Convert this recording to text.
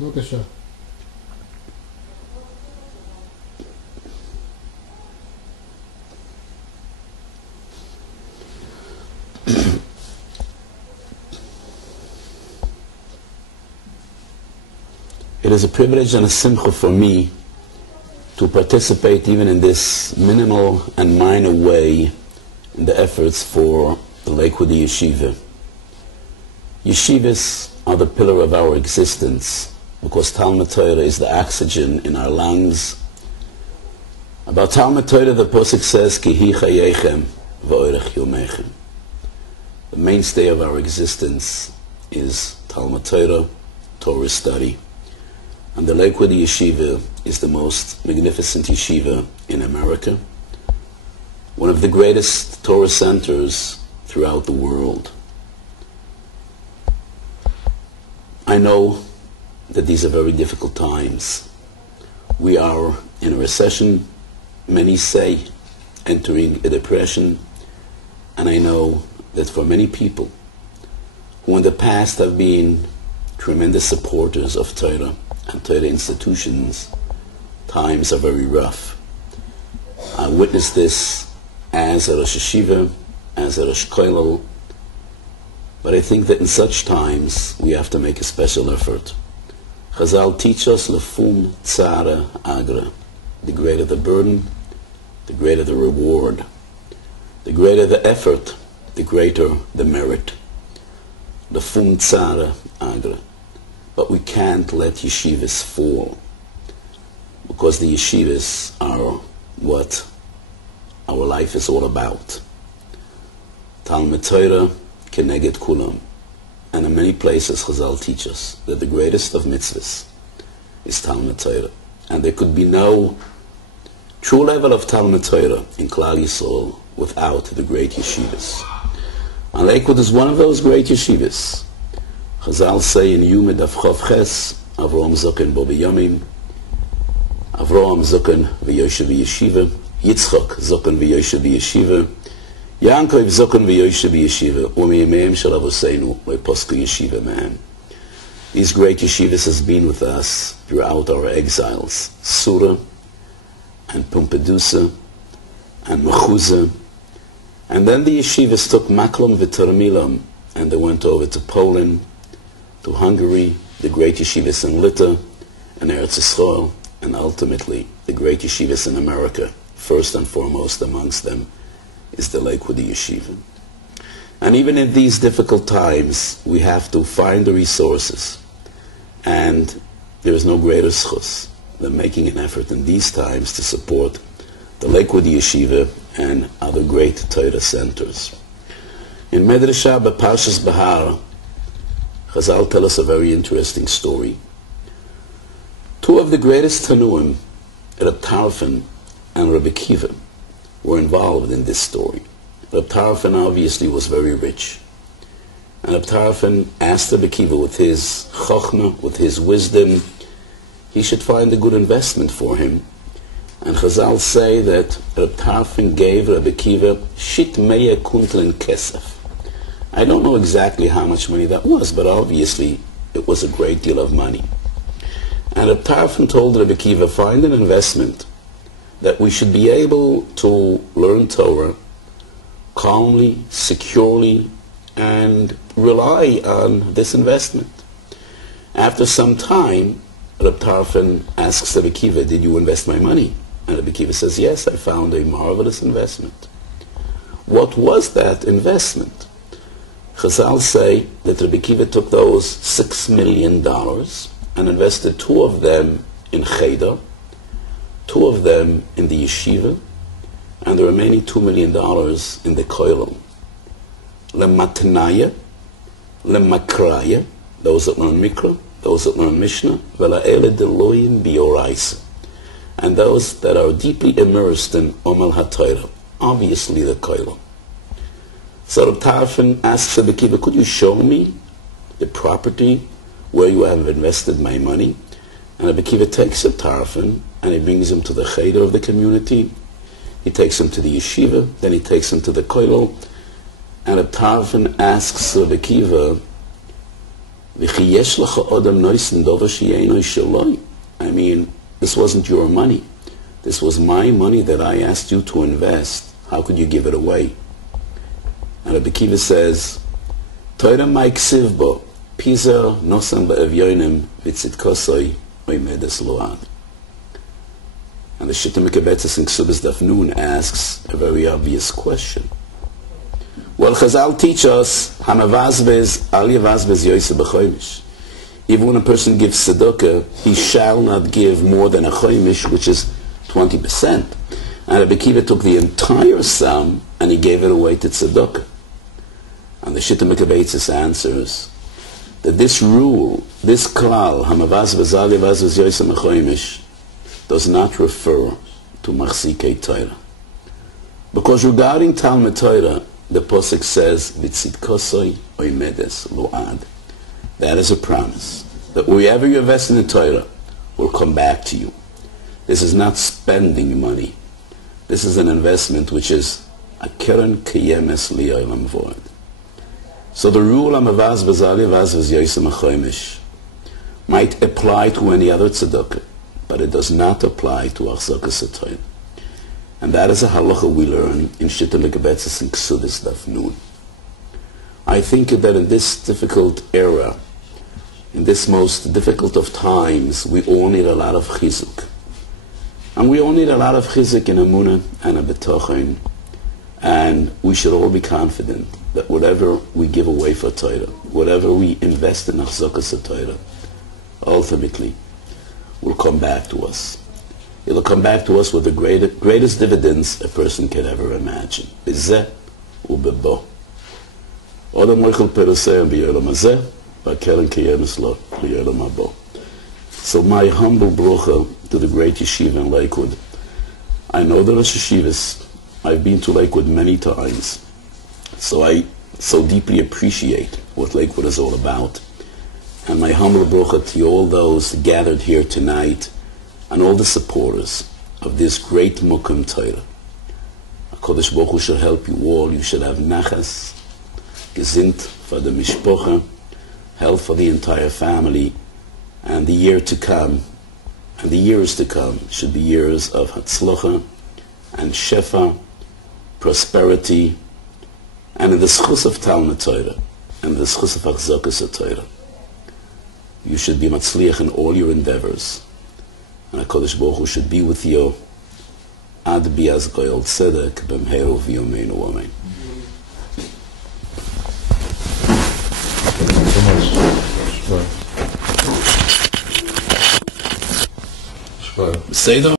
בבקשה. It is a privilege and a simcha for me to participate even in this minimal and minor way in the efforts for the Lakewood Yeshiva. Yeshivas are the pillar of our existence because Talmud Torah is the oxygen in our lungs. About Talmud Torah the Pasuk says, Ki hi chayechem v'orech yomechem. The mainstay of our existence is Talmud Torah, Torah study. And the Lakewood Yeshiva is the most magnificent yeshiva in America, one of the greatest Torah centers throughout the world. I know that these are very difficult times. We are in a recession, many say entering a depression, and I know that for many people who in the past have been tremendous supporters of Torah and Torah institutions, times are very rough. I witnessed this as a Rosh Yeshiva, as a Rosh Hakollel, but I think that in such times we have to make a special effort. Chazal teach us lefum tzara agra. The greater the burden, the greater the reward. The greater the effort, the greater the merit. Lefum tzara agra. But we can't let yeshivas fall, because the yeshivas are what our life is all about. Talmud Torah keneged kulam. And in many places Chazal teach us that the greatest of mitzvahs is Talmud Torah. And there could be no true level of Talmud Torah in Klal Yisrael without the great yeshivas. And Lakewood is one of those great yeshivas. Chazal say in Yom Daf Chav Ches, Avraham Zoken bo b'yomim, Avraham Zoken v'yoshev b'yeshiva, Yitzchak Zoken v'yoshev b'yeshiva, Yankov Zoken v'yoshev b'yeshiva, u'miyameim shel avoseinu le'posku yeshiva mehem. These great yeshivas has been with us throughout our exiles, Sura and Pumpedusa and Mechuzah, and then the yeshivas took Maklum v'Tarmilam and they went over to Poland, to Hungary, the great yeshivas in Lita and Eretz Yisrael, and ultimately the great yeshivas in America. First and foremost amongst them is the Lakewood Yeshiva. And even in these difficult times, we have to find the resources. And there is no greater schus than making an effort in these times to support the Lakewood Yeshiva and other great Torah centers. In Medrashah B'Parshas Bahar, Chazal tell us a very interesting story. Two of the greatest Tanuim, Reb Tarfon and Rabbi Akiva, were involved in this story. Reb Tarfon obviously was very rich. And Reb Tarfon asked Rabbi Akiva with his chokhmah, with his wisdom, he should find a good investment for him. And Chazal say that Reb Tarfon gave Rabbi Akiva shit meya kuntel kesef. I don't know exactly how much money that was, but obviously it was a great deal of money. And Reb Tarfon told Rabbi Akiva, find an investment that we should be able to learn Torah calmly, securely, and rely on this investment. After some time, Reb Tarfon asks Rabbi Akiva, did you invest my money? And Rabbi Akiva says, yes, I found a marvelous investment. What was that investment? Chazal say that Rabbi Akiva took those $6 million and invested 2 of them in Cheder, 2 of them in the yeshiva, and the remaining $2 million in the Hakollel. Lematnaya, lemakraya, those that learn Mikra, those that learn Mishnah, vela'ele deloyim bioraisa, and those that are deeply immersed in Omal HaTorah, obviously the Hakollel. So Reb Tarfon asks Rabbi Akiva, could you show me the property where you have invested my money? And Rabbi Akiva takes Reb Tarfon and he brings him to the cheder of the community. He takes him to the yeshiva, then he takes him to the Hakollel. And Reb Tarfon asks Rabbi Akiva, I mean, this wasn't your money. This was my money that I asked you to invest. How could you give it away? And Rabbi Kiva says, Torah ma'ksiv bo, pizer nosam ba'evyonim v'tzitkosoi oimedes lo'ad. And the Shita Mekabetzes in Ksubas Daf Nun asks a very obvious question. Well, Chazal teach us, Hamavazbez, Al Yavazbez Yoyse B'choimish. Even when a person gives tzedakah, he shall not give more than a choimish, which is 20%. And Rabbi Kiva took the entire sum and he gave it away to tzedakah. And the Shita Mekabetzes answers that this rule, this klal, Hamavazbez, Al Yavazbez Yoyse B'choimish, does not refer to Machzikei Torah. Because regarding Talmud Torah, the Pasuk says, V'tzitkosoi oimedes lo'ad. That is a promise, that wherever you invest in the Torah will come back to you. This is not spending money. This is an investment which is a keren kiyemes li'olam vo'ad. So the rule Hamavaz b'zali vaz v'zyoysem achoimish might apply to any other tzedakah, but it does not apply to Achzakas HaTorah. And that is a halacha we learn in Shita Mekabetzes and Ksubas Daf Nun. I think that in this difficult era, in this most difficult of times, we all need a lot of chizuk. And we all need a lot of chizuk in Emunah and a B'tochen. And we should all be confident that whatever we give away for Torah, whatever we invest in Achzakas HaTorah, ultimately will come back to us. It'll come back to us with the greatest dividends a person can ever imagine. Bizeh ubebo. Odam moichel perusei b'yolam hazeh, v'keren kiyemes lo b'yolam habo. So my humble brocha to the great yeshiva in Lakewood. I know the Rosh Yeshivas. I've been to Lakewood many times. So I so deeply appreciate what Lakewood is all about. And my humble brocha to all those gathered here tonight and all the supporters of this great Mukim Torah. HaKadosh Baruch Hu should help you all. You should have nachas, gesinnt for the mishpocha, health for the entire family, and the year to come, and the years to come should be years of hatzlocha and shefa, prosperity, and in the schus of Talmud Torah, and the schus of Achzakas HaTorah. You should be matzliach in all your endeavors. And HaKadosh Baruch Hu should be with you. Ad biaz goyal tzedek b'mheru v'yomeinu amen. Thank you so much. Say